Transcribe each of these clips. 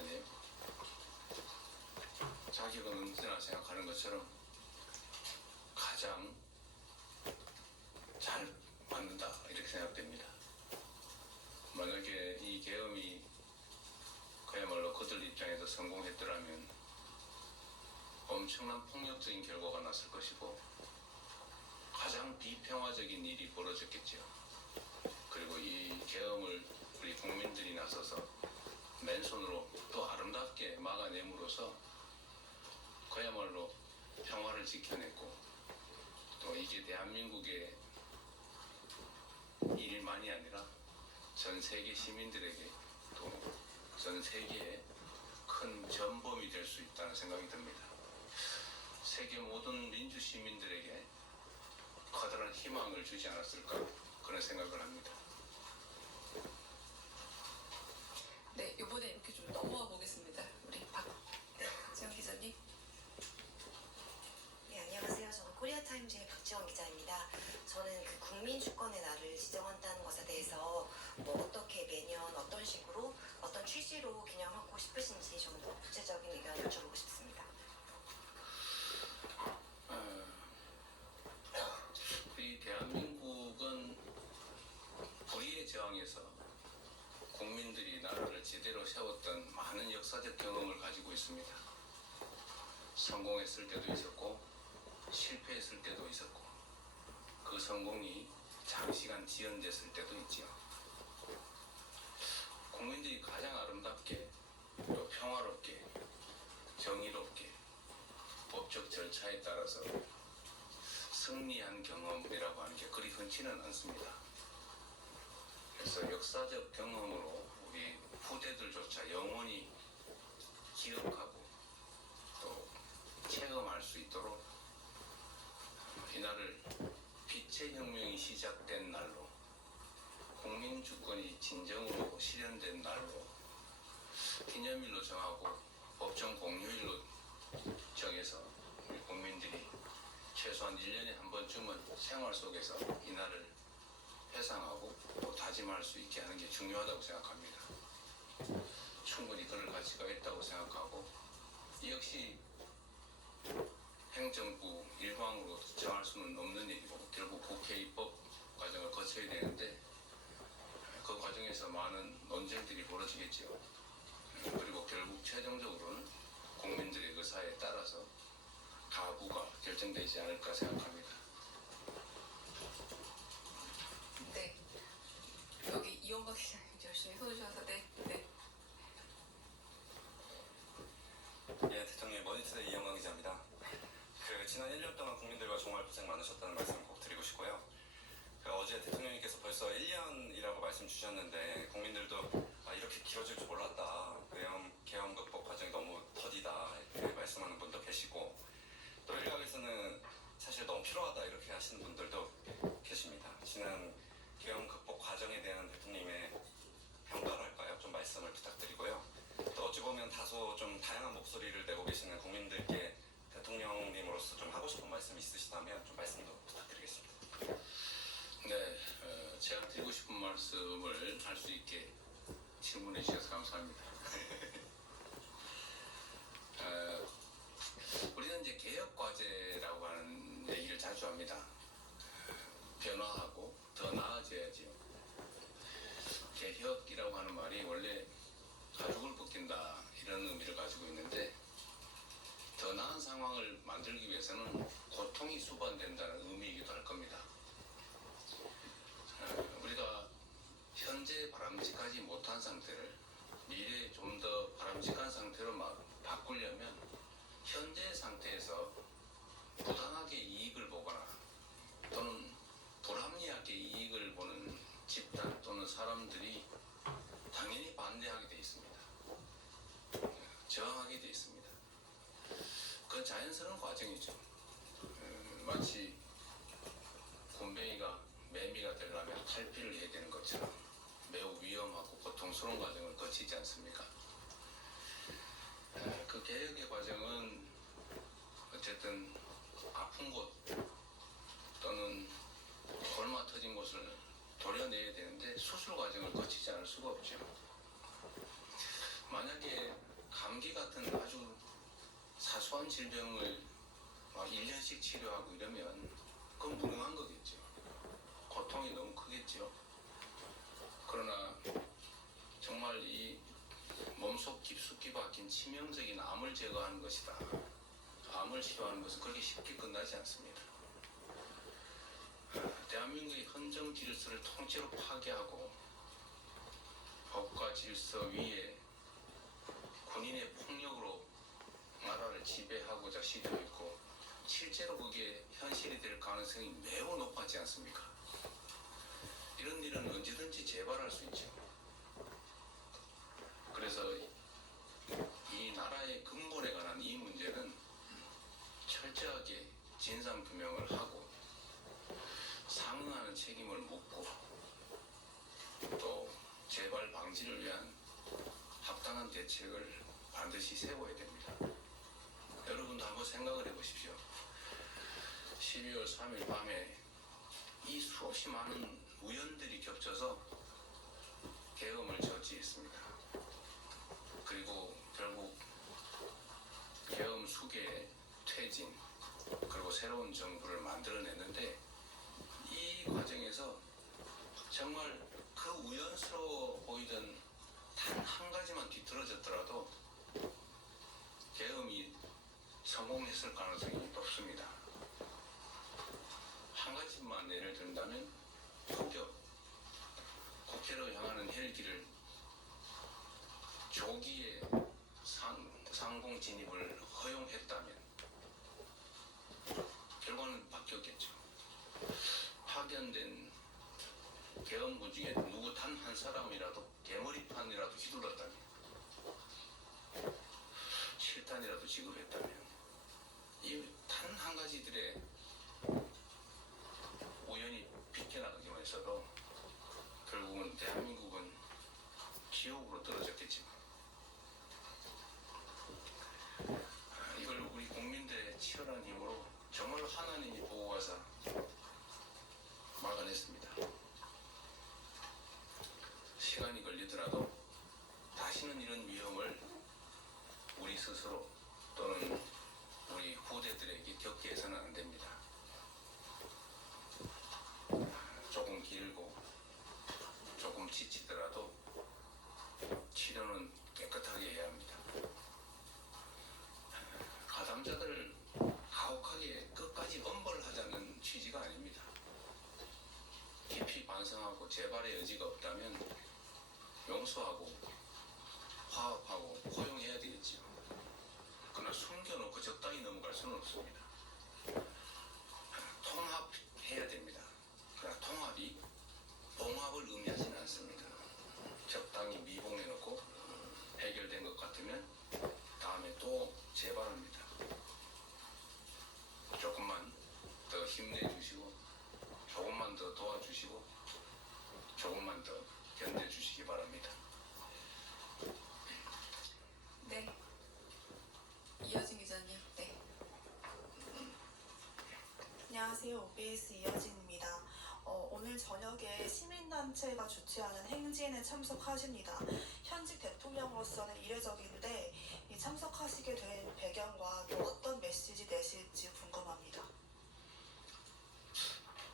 했더니 자기가 언제나 생각하는 것처럼 가장 잘 만든다 이렇게 생각됩니다. 만약에 이 계엄이 그야말로 그들 입장에서 성공했더라면 엄청난 폭력적인 결과가 났을 것이고 가장 비평화적인 일이 벌어졌겠죠. 그리고 이 계엄을 우리 국민들이 나서서 맨손으로 또 아름답게 막아냄으로써 그야말로 평화를 지켜냈고 또 이게 대한민국의 일만이 아니라 전 세계 시민들에게 또 전 세계에 큰 전범이 될 수 있다는 생각이 듭니다. 세계 모든 민주 시민들에게 커다란 희망을 주지 않았을까 그런 생각을 합니다. 네, 이번에 이렇게 좀 넘어와 보겠습니다. 우리 박지원 기자님. 네, 안녕하세요. 저는 코리아타임즈의 박지원 기자입니다. 저는 그 국민주권의 날을 지정한다는 것에 대해서 어떻게 매년 어떤 식으로 어떤 취지로 기념하고 싶으신지 좀 더 구체적인 의견 여쭤보고 싶습니다. 우리 대한민국은 불의의 저항에서 국민들이 나라를 제대로 세웠던 많은 역사적 경험을 가지고 있습니다. 성공했을 때도 있었고 실패했을 때도 있었고 그 성공이 장시간 지연됐을 때도 있지요. 국민들이 가장 아름답게 또 평화롭게 정의롭게 법적 절차에 따라서 승리한 경험이라고 하는 게 그리 흔치는 않습니다. 그래서 역사적 경험으로 우리 후대들조차 영원히 기억하고 또 체험할 수 있도록 이날을 빛의 혁명이 시작된 날로 국민주권이 진정으로 실현된 날로 기념일로 정하고 법정 공휴일로 정해서 우리 국민들이 최소한 1년에 한 번쯤은 생활 속에서 이날을 회상하고 또 다짐할 수 있게 하는 게 중요하다고 생각합니다. 충분히 그럴 가치가 있다고 생각하고 역시 행정부 일방으로 정할 수는 없는 일이고 결국 국회 입법 과정을 거쳐야 되는데 그 과정에서 많은 논쟁들이 벌어지겠지요. 그리고 결국 최종적으로는 국민들의 의사에 따라서 가부가 결정되지 않을까 생각합니다. 네, 여기 이용박 기자님 열심히 써주셔서 네. 예, 대통령 머니투데이 이영광 기자입니다. 지난 1년 동안 국민들과 정말 고생 많으셨다는 말씀 꼭 드리고 싶고요. 어제 대통령님께서 벌써 1년이라고 말씀 주셨는데 국민들도 이렇게 길어질 줄 몰랐다. 계엄 극복 과정이 너무 더디다. 이렇게 말씀하는 분도 계시고 또 일각에서는 사실 너무 필요하다 이렇게 하시는 분들도 계십니다. 지난 계엄 극복 과정에 대한 대통령님의 평가랄까요? 좀 말씀을 부탁드리고요. 또 어찌 보면 다소 좀 다양한 목소리를 내고 계시는 국민들께 대통령님으로서 좀 하고 싶은 말씀이 있으시다면 좀 말씀도 부탁드리겠습니다. 네, 제가 드리고 싶은 말씀을 할 수 있게 질문해 주셔서 감사합니다. 우리는 이제 개혁과제라고 하는 얘기를 자주 합니다. 변화하고 더 나아져야지요. 개혁이라고 하는 말이 원래 가죽을 벗긴다 이런 의미를 가지고 있는데 더 나은 상황을 만들기 위해서는 고통이 수반된다는 의미이기도 할 겁니다. 우리가 현재 바람직하지 못한 상태를 미래에 좀 더 바람직한 상태로 바꾸려면 현재 상태에서 부당하게 이익을 보거나 또는 불합리하게 이익을 보는 집단 또는 사람들이 당연히 반대하게 돼 있습니다. 저항하게 돼 있습니다. 그건 자연스러운 과정이죠. 마치 곰뱅이가 매미가 되려면 탈피를 해야 되는 것처럼 매우 위험하고 고통스러운 과정을 거치지 않습니까? 그 개혁의 과정은 어쨌든 아픈 곳 또는 골마 터진 곳을 도려내야 되는데 수술 과정을 거치지 않을 수가 없죠. 만약에 감기 같은 아주 사소한 질병을 막 1년씩 치료하고 이러면 그건 무능한 거겠죠. 고통이 너무 크겠죠. 그러나 정말 이 몸속 깊숙이 박힌 치명적인 암을 제거하는 것이다. 암을 치료하는 것은 그렇게 쉽게 끝나지 않습니다. 대한민국의 헌정 질서를 통째로 파괴하고 법과 질서 위에 군인의 폭력으로 나라를 지배하고자 시도했고 실제로 그게 현실이 될 가능성이 매우 높았지 않습니까? 이런 일은 언제든지 재발할 수 있죠. 그래서 이 나라의 근본에 관한 이 문제는 철저하게 진상규명을 하고 상응하는 책임을 묻고 또 재발 방지를 위한 합당한 대책을 반드시 세워야 됩니다. 여러분도 한번 생각을 해보십시오. 12월 3일 밤에 이 수없이 많은 우연들이 겹쳐서 계엄을 저지했습니다. 그리고 결국 계엄 수계 퇴진 그리고 새로운 정부를 만들어냈는데 이 과정에서 정말 그 우연스러워 보이던 단 한 가지만 뒤틀어졌더라도 계엄이 성공했을 가능성이 높습니다. 한 가지만 예를 든다면 폭격, 국회로 향하는 헬기를 조기에 상공 진입을 허용했다면 결과는 바뀌었겠죠. 파견된 계엄군 중에 누구 단 한 사람이라도 개머리판이라도 휘둘렀다면 실탄이라도 지급했다면 이 단 한 가지들의 우연히 비껴나가기만 했어도 결국은 대한민국은 지옥으로 떨어졌겠지만 이걸 우리 국민들의 치열한 힘으로 정말 하나님이 보고 가서 막아냈습니다. 시간이 걸리더라도 다시는 이런 위험을 우리 스스로 또는 우리 후대들에게 겪게 해서는 안 됩니다. 조금 길고 조금 지치더라도 치료는 깨끗하게 해야 합니다. 가담자들을 가혹하게 끝까지 엄벌하자는 취지가 아닙니다. 깊이 반성하고 재발의 여지가 없다면 용서하고 화합하고 포용해야 되겠지요. 그러나 숨겨놓고 적당히 넘어갈 수는 없습니다. 통합해야 됩니다. 그러나 통합이 봉합을 의미하지는 않습니다. 적당히 미봉해놓고 해결된 것 같으면 다음에 또 재발합니다. 조금만 더 힘내주시고 조금만 더 도와주시고 조금만 더 견뎌주시기 바랍니다. 네. 이어진 기자님. 네. 안녕하세요. OBS 이여진입니다. 오늘 저녁에 시민단체가 주최하는 행진에 참석하십니다. 현직 대통령으로서는 이례적인데 이 참석하시게 된 배경과 또 어떤 메시지 내실지 궁금합니다.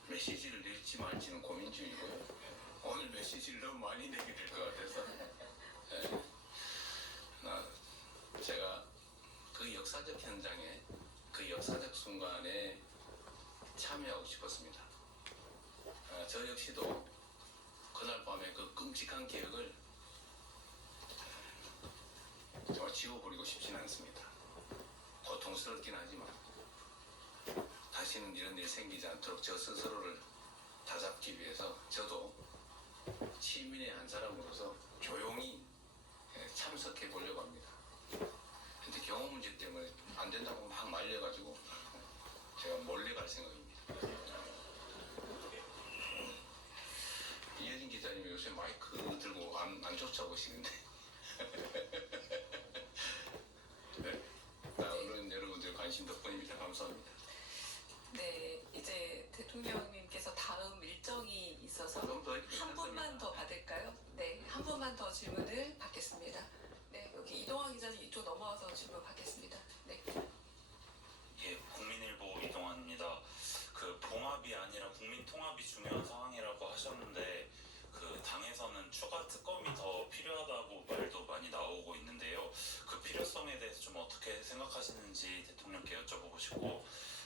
메시지를 낼지 말지는 고민 중이고요. 오늘 메시지를 너무 많이 내게 될 것 같아서 제가 그 역사적 현장에 그 역사적 순간에 참여하고 싶었습니다. 저 역시도 그날 밤에 그 끔찍한 기억을 정말 지워버리고 싶지는 않습니다. 고통스럽긴 하지만 다시는 이런 일이 생기지 않도록 저 스스로를 다잡기 위해서 저도 시민의 한 사람으로서 조용히 참석해 보려고 합니다. 근데 경호 문제 때문에 안 된다고 막 말려가지고 제가 몰래 갈 생각입니다. 이혜진 기자님이 요새 마이크 들고 안 쫓아오시는데 네. 오늘은 여러분들 관심 덕분입니다. 감사합니다. 네. 이제 대통령님께서 다음 일정이 있어서 좀 더 한 분만 더 받을까요? 네. 한 분만 더 질문을 받겠습니다. 네. 여기 이동환 기자님 이쪽 넘어 대통령께 여쭤보고 싶고,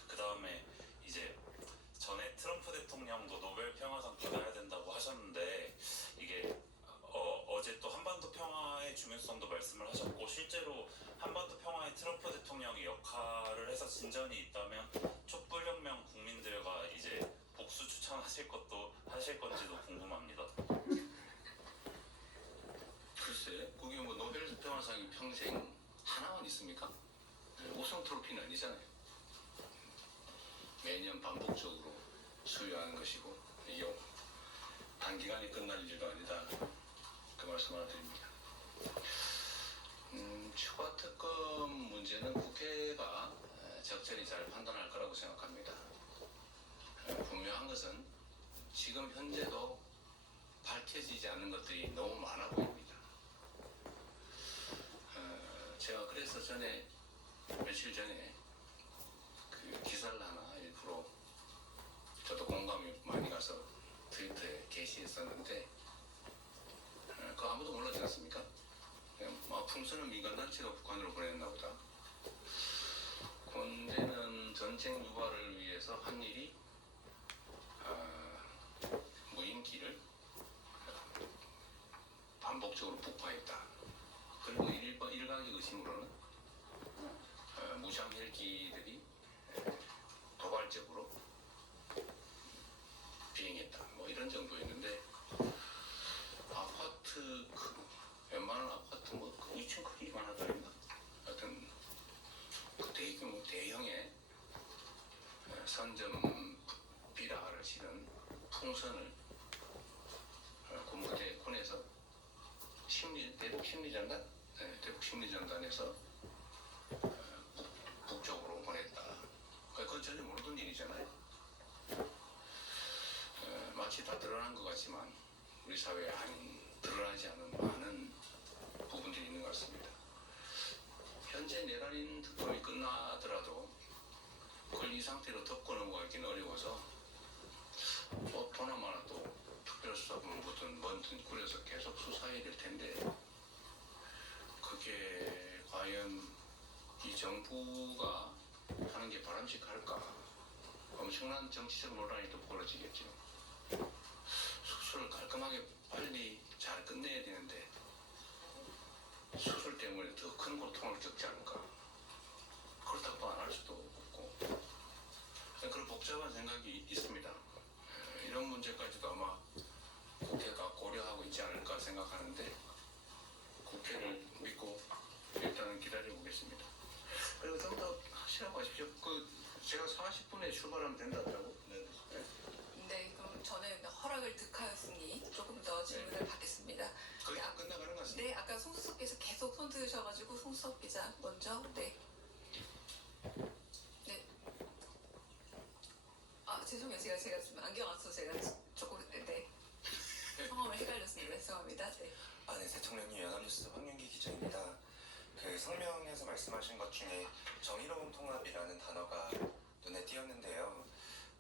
그 다음에 이제 전에 트럼프 대통령도 노벨 평화상 받아야 된다고 하셨는데, 이게 어제 또 한반도 평화의 중요성도 말씀을 하셨고, 실제로 한반도 평화에 트럼프 대통령이 역할을 해서 진전이 있다면 촛불혁명 국민들과 이제 복수 추천하실 것도 하실 건지도 궁금합니다. 글쎄, 그게 뭐 노벨 평화상이 평생 하나만 있습니까? 우승 트로피는 아니잖아요. 매년 반복적으로 수여하는 것이고, 이게 단기간에 끝날 일도 아니다. 그 말씀 하나 드립니다. 추가 특검 문제는 국회가 적절히 잘 판단할 거라고 생각합니다. 분명한 것은 지금 현재도 밝혀지지 않는 것들이 너무 많아 보입니다. 제가 그래서 며칠 전에 그 기사를 하나 일부러 저도 공감이 많이 가서 트위터에 게시했었는데, 그거 아무도 몰라지 않습니까? 풍선은 민간단체가 북한으로 보냈나 보다. 군대는 전쟁 유발을 위해서 한 일이 무인기를 반복적으로 폭파했다. 그리고 일각의 의심으로는 무장 헬기들이 도발적으로 비행했다. 뭐 이런 정도였는데, 아파트 웬만한 아파트 뭐 2층 크기만 하다니까. 하여튼 그 대규모 대형의 선점 비라를 실은 풍선을 군에서 대북 심리전단? 네, 대북 심리전단에서 북쪽으로 보냈다. 그건 전혀 모르던 일이잖아요. 마치 다 드러난 것 같지만 우리 사회에 드러나지 않은 많은 부분들이 있는 것 같습니다. 현재 내란인 특검이 끝나더라도 그걸 이 상태로 덮고 넘어가기는 어려워서 도나마나 또 특별수사본부든 뭐든 꾸려서 계속 수사해야 될 텐데, 그게 과연 이 정부가 하는 게 바람직할까? 엄청난 정치적 논란이 또 벌어지겠죠. 수술을 깔끔하게 빨리 잘 끝내야 되는데 수술 때문에 더 큰 고통을 겪지 않을까? 그렇다고 또 안 할 수도 없고, 그런 복잡한 생각이 있습니다. 이런 문제까지도 아마 국회가 고려하고 있지 않을까 생각하는데, 국회를 믿고 일단은 기다려보겠습니다. 그리고 좀 더 하시라고 하십시오. 제가 40분에 출발하면 된다더라고. 네, 그럼 저는 허락을 득하였으니 조금 더 질문을 받겠습니다. 거의 다 끝나가는 것 같습니다. 네, 아까 송수석께서 계속 손 드셔가지고 송수석 기자 먼저. 네. 네. 아, 죄송해요. 제가 좀 안경 안 써서 제가 조금 네. 성함을 헷갈렸습니다. 죄송합니다. 네. 네, 대통령님, 연합뉴스 황윤기 기자입니다. 그 성명에서 말씀하신 것 중에 정의로운 통합이라는 단어가 눈에 띄었는데요.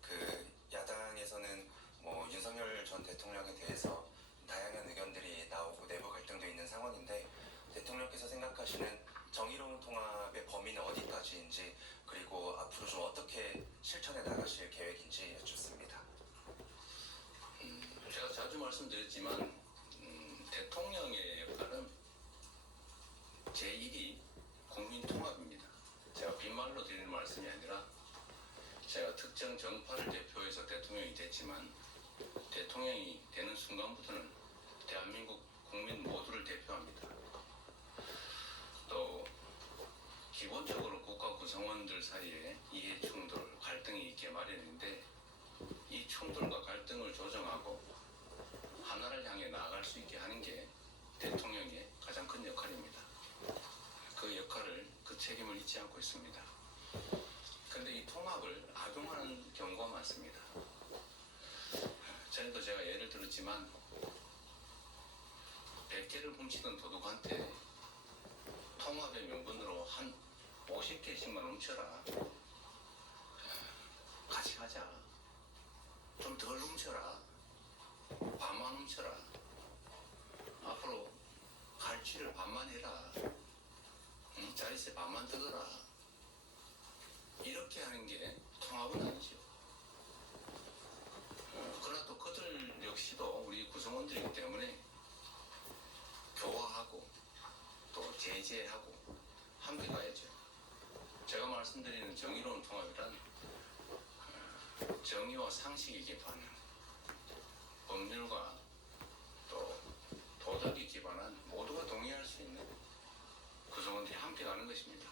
그 야당에서는 뭐 윤석열 전 대통령에 대해서 다양한 의견들이 나오고 내부 갈등도 있는 상황인데, 대통령께서 생각하시는 정의로운 통합의 범위는 어디까지인지, 그리고 앞으로 좀 어떻게 실천해 나가실 계획인지 여쭙습니다. 제가 자주 말씀드렸지만 대통령의 역할은 제1이 국민 통합입니다. 제가 빈말로 드리는 말씀이 아니라, 제가 특정 정파를 대표해서 대통령이 됐지만 대통령이 되는 순간부터는 대한민국 국민 모두를 대표합니다. 또 기본적으로 국가 구성원들 사이에 이해 충돌, 갈등이 있게 마련인데, 이 충돌과 갈등을 조정하고 하나를 향해 나아갈 수 있게 하는 게 대통령의 가장 큰 역할입니다. 그 역할을, 그 책임을 잊지 않고 있습니다. 그런데 이 통합을 악용하는 경우가 많습니다. 전에도 제가 예를 들었지만, 100개를 훔치던 도둑한테 통합의 명분으로 한 50개씩만 훔쳐라, 같이 가자, 좀 덜 훔쳐라, 반만 훔쳐라, 앞으로 갈취를 반만 해라, 자릿세 반만 뜯어라, 배제하고 함께 가야죠. 제가 말씀드리는 정의로운 통합이란 정의와 상식에 기반한 법률과 또 도덕에 기반한 모두가 동의할 수 있는 구성원들이 함께 가는 것입니다.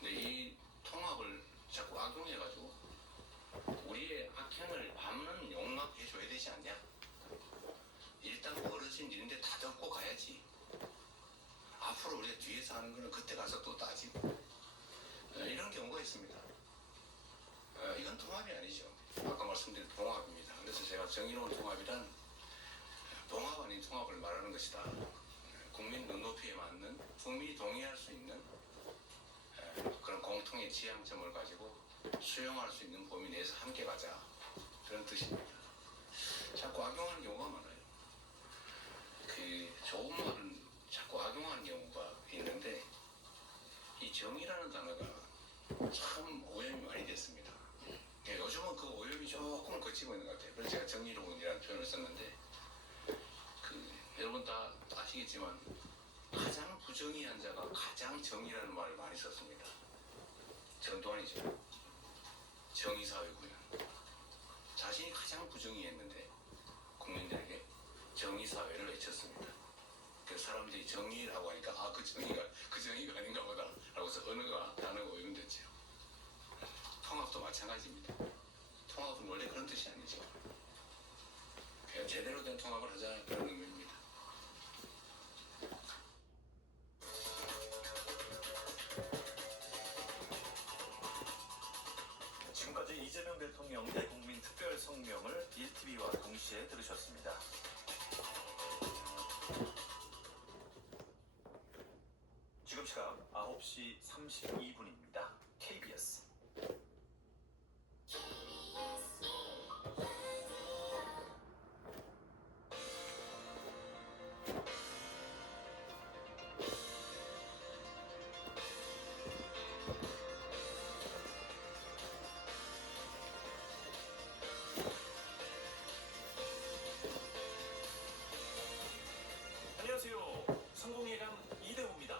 근데 이 통합을 자꾸 악용해가지고 우리의 악행을 밤은 용납해줘야 되지 않냐? 일단 벌어진 일인데 다듬고 가야지. 앞으로 우리가 뒤에서 하는 거는 그때 가서 또 따지고 이런 경우가 있습니다. 이건 통합이 아니죠. 아까 말씀드린 봉합입니다. 그래서 제가 정의로운 통합이란 봉합 아닌 통합을 말하는 것이다. 국민 눈높이에 맞는 국민이 동의할 수 있는 그런 공통의 지향점을 가지고 수용할 수 있는 범위 내에서 함께 가자. 그런 뜻입니다. 자꾸 악용하는 경우가 많아요. 그 좋은 말은 자꾸 악용하는 경우가 있는데 이 정의라는 단어가 참 오염이 많이 됐습니다. 요즘은 그 오염이 조금 거치고 있는 것 같아요. 그래서 제가 정의로운이라는 표현을 썼는데 여러분 다 아시겠지만 가장 부정의한 자가 가장 정의라는 말을 많이 썼습니다. 전두환이죠. 정의사회군요. 자신이 가장 부정의했는데 국민들에게 정의사회를 외쳤습니다. 그래서 사람들이 정의라고 하니까 그 정의가 아닌가 보다 라고 해서 단어가 오염됐죠. 통합도 마찬가지입니다. 통합은 원래 그런 뜻이 아니죠. 그냥 제대로 된 통합을 하자 그런 의미입니다. 지금까지 이재명 대통령 대국민 특별 성명을 1TV와 동시에 들으셨습니다. 지금 시각 9시 32분입니다. KBS 안녕하세요. 성공예감 이대호입니다.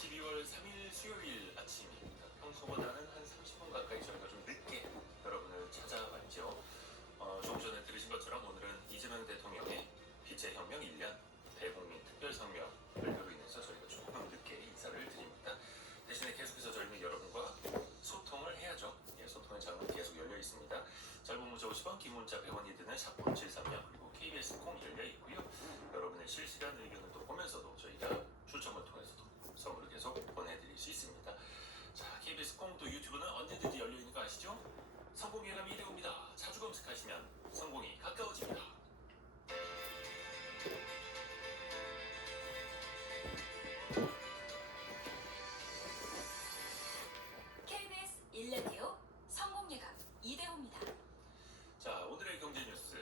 12월 3일 수요일 아침입니다. 평소보다는 한 30분 가까이 저희가 좀 늦게 여러분을 찾아왔죠. 조금 전에 들으신 것처럼 오늘은 이재명 대통령의 빛의 혁명 1년 대국민 특별성명을로 인해서 저희가 조금 늦게 인사를 드립니다. 대신에 계속해서 저희는 여러분과 소통을 해야죠. 예, 소통의 창은 계속 열려 있습니다. 짧은 문자 50원, 긴 문자 100원이 드는 샵 0730 그리고 KBS 콩 열려 있고요. 여러분의 실시간 의견을 또 보면서도 저희가 추첨을 통해서도 선물을 계속 보내드릴 수 있습니다. 자, KBS 콩 또 유튜브는 언제든지 열려 있는 거 아시죠? 성공예감 이대호입니다. 자주 검색하시면 성공이 가까워집니다. KBS 1라디오 성공예감 이대호입니다. 자, 오늘의 경제 뉴스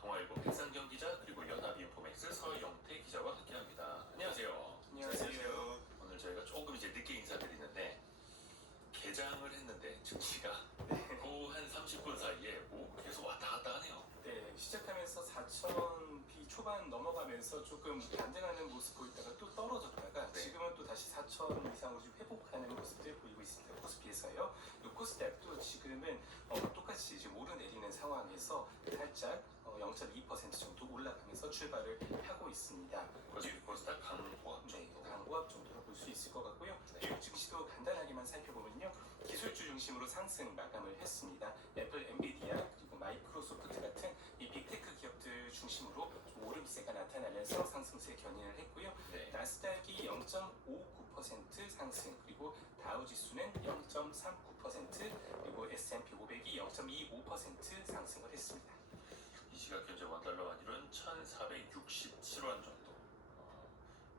동아일보 백상경 기자 그리고 연합인포맥스 서영태 기자와 함께합니다. 안녕하세요. 안녕하세요. 오늘 저희가 조금 이제 늦게 인사드리는데 개장을 했는데 증시가 한 30분 사이에 계속 왔다 갔다 하네요. 네, 시작하면서 4,000비 초반 넘어가면서 조금 반등하는 모습 보이다가 또 떨어졌다가 네. 지금은 또 다시 4,000 이상으로 좀 회복하는 모습들 보이고 있습니다. 코스피에서요. 이 코스닥도 지금은 똑같이 지금 오르내리는 상황에서 살짝 0.2% 정도 올라가면서 출발을 하고 있습니다. 코스닥 강보합 네, 정도. 강보합 정도로 볼 수 있을 것 같고요. 미국 증시도 간단하게만 살펴보면요. 기술주 중심으로 상승 마감을 했습니다. 애플, 엔비디아, 그리고 마이크로소프트 같은 이 빅테크 기업들 중심으로 좀 오름세가 나타나면서 상승세 견인을 했고요. 네. 나스닥이 0.59% 상승, 그리고 다우지수는 0.39%, 그리고 S&P 500이 0.25% 상승을 했습니다. 이 시각 현재 원달러 환율은 1,467원 정도,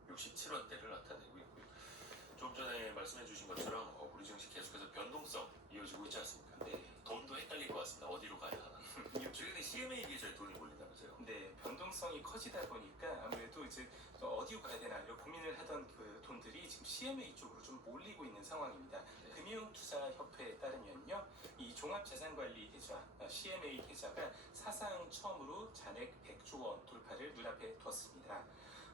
67원대를 나타내고 있고요. 좀 전에 말씀해주신 것처럼 우리 증시 계속해서 변동성 이어지고 있지 않습니까? 네. 돈도 헷갈릴 것 같습니다. 어디로 가야 하나. 최근에 CMA에 비해서 돈이 몰린다면서요? 네, 변동 변동성이 커지다 보니까 아무래도 이제 어디로 가야 되나 이런 고민을 하던 그 돈들이 지금 CMA 쪽으로 좀 몰리고 있는 상황입니다. 금융투자협회에 따르면요, 이 종합자산관리계좌 CMA 계좌가 사상 처음으로 잔액 100조 원 돌파를 눈앞에 뒀습니다.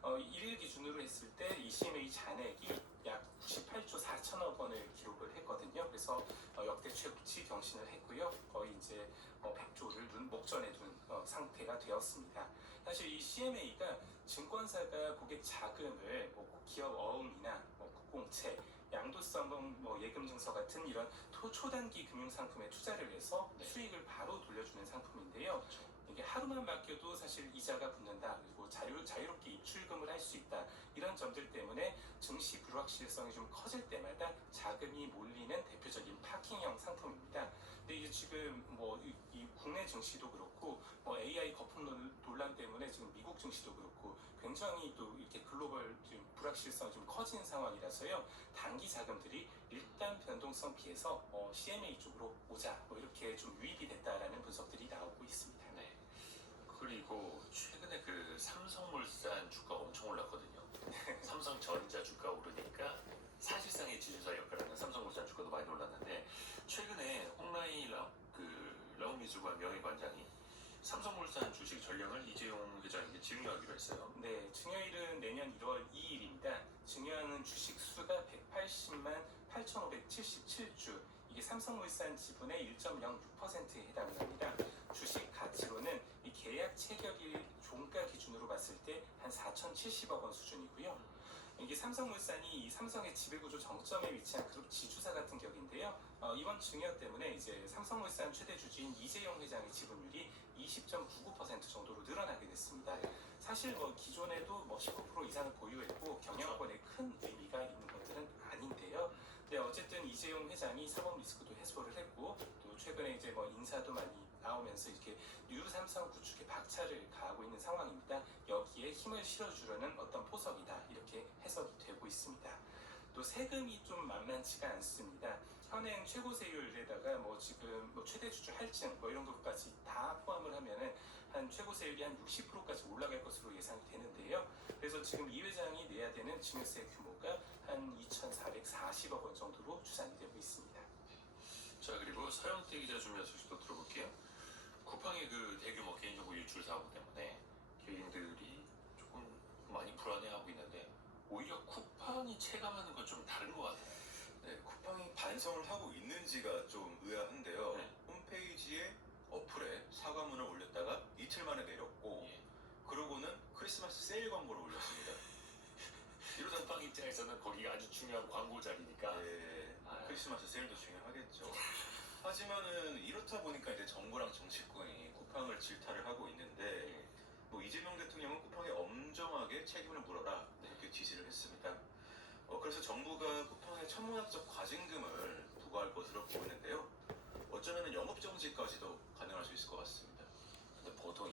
1일 기준으로 했을 때 이 CMA 잔액이 약 98조 4천억 원을 기록을 했거든요. 그래서 역대 최고치 경신을 했고요. 거의 이제 100조를 목전에 둔 상태가 되었습니다. 사실 이 CMA가 증권사가 고객 자금을 기업 어음이나 국공채, 양도성 예금 증서 같은 이런 초단기 금융 상품에 투자를 해서 수익을 바로 돌려주는 상품인데요. 이게 하루만 맡겨도 사실 이자가 붙는다, 그리고 자유롭게 입출금을 할 수 있다, 이런 점들 때문에 증시 불확실성이 좀 커질 때마다 자금이 몰리는 대표적인 파킹형 상품입니다. 근데 이게 지금 이 국내 증시도 그렇고 AI 거품 논란 때문에 지금 미국 증시도 그렇고 굉장히 또 이렇게 글로벌 좀 불확실성이 좀 커진 상황이라서요. 단기 자금들이 일단 변동성 피해서 CMA 쪽으로 오자, 이렇게 좀 유입이 됐다라는 분석들이 나오고 있습니다. 네. 그리고 최근에 그 삼성물산 주가가 엄청 올랐거든요. 삼성전자 주가 오르니까 사실상의 지주사 역할을 하는 삼성물산 주가도 많이 올랐는데, 최근에 홍라이 라오미주관 명예관장이 삼성물산 주식 전량을 이재용 회장에게 증여하기로 했어요. 네, 증여일은 내년 1월 2일입니다. 증여하는 주식 수가 180만 8,577주. 이게 삼성물산 지분의 1.06%에 해당을 합니다. 주식 가치로는 이 계약 체결일 종가 기준으로 봤을 때 한 4,070억 원 수준이고요. 이게 삼성물산이 이 삼성의 지배구조 정점에 위치한 그룹 지주사 같은 격인데요. 이번 증여 때문에 이제 삼성물산 최대 주주인 이재용 회장의 지분율이 20.99% 정도로 늘어나게 됐습니다. 사실 기존에도 15% 이상을 보유했고 경영권에 큰 의미가 있는 것들은 아닌데요. 근데 어쨌든 이재용 회장이 사법 리스크도 해소를 했고, 또 최근에 이제 인사도 많이 나오면서 이렇게 뉴 삼성 구축에 박차를 가하고 있는 상황입니다. 여기에 힘을 실어주려는 어떤 포석이다, 이렇게 해석이 되고 있습니다. 또 세금이 좀 만만치가 않습니다. 현행 최고 세율에다가 지금 최대 주주 할증 이런 것까지 다 포함을 하면은 한 최고 세율이 한 60%까지 올라갈 것으로 예상이 되는데요. 그래서 지금 이 회장이 내야 되는 증여세 규모가 한 2,440억 원 정도로 추산이 되고 있습니다. 자, 그리고 서영태 기자 준비한 소식도 들어볼게요. 쿠팡의 그 대규모 개인정보 유출 사고 때문에 개인들이 조금 많이 불안해하고 있는데, 오히려 쿠팡이 체감하는 건 좀 다른 것 같아요. 네, 쿠팡이 반성을 하고 있는지가 좀 의아한데요. 네. 홈페이지에 어플에 사과문을 올렸다가 이틀 만에 내렸고, 예. 그러고는 크리스마스 세일 광고를 올렸습니다. 이러다 쿠팡 입장에서는 거기가 아주 중요한 광고 자리니까. 네, 크리스마스 세일도 중요하겠죠. 하지만은 이렇다 보니까 이제 정부랑 정치권이 쿠팡을 질타를 하고 있는데, 이재명 대통령은 쿠팡에 엄정하게 책임을 물어라, 이렇게 지시를 했습니다. 그래서 정부가 쿠팡에 천문학적 과징금을 부과할 것으로 보이는데요. 어쩌면 영업정지까지도 가능할 수 있을 것 같습니다. 근데 보통